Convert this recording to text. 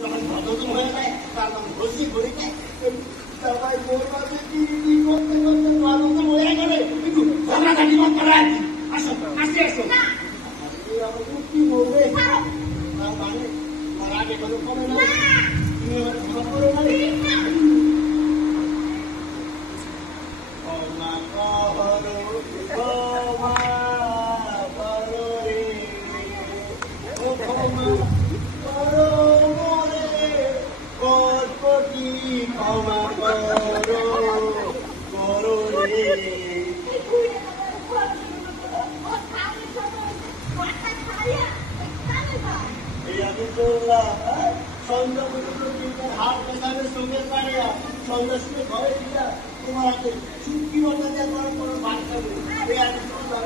যখন ভদ্রতম হয়ে যায় তার নাম ঘষি ঘড়িতে সবাই বোর মাঝে কি করতে করতে ভদ্রতম হয়ে গেলে কিন্তু ঝগড়াঝাটি বন্ধ করে রাখি। আসো আসে আসো কি বলবে তার মানে তার আগে কোনো কমে না তুমি আমার ক্ষমা করো না ক্ষমা করো ক্ষমা করো রে ও ক্ষমা করো মোরে কর্পটি ক্ষমা করো করো রে আমি চললাম সন্ধ্যা পর্যন্ত চিন্তার হাত পেছাবে সঙ্গে পাড়িয়া সন্ধ্যা শুনে ঘরে দিয়া তোমার হাতে চুটকি মতো দিয়ে গরম গরম ভাত খাবে আমি চললাম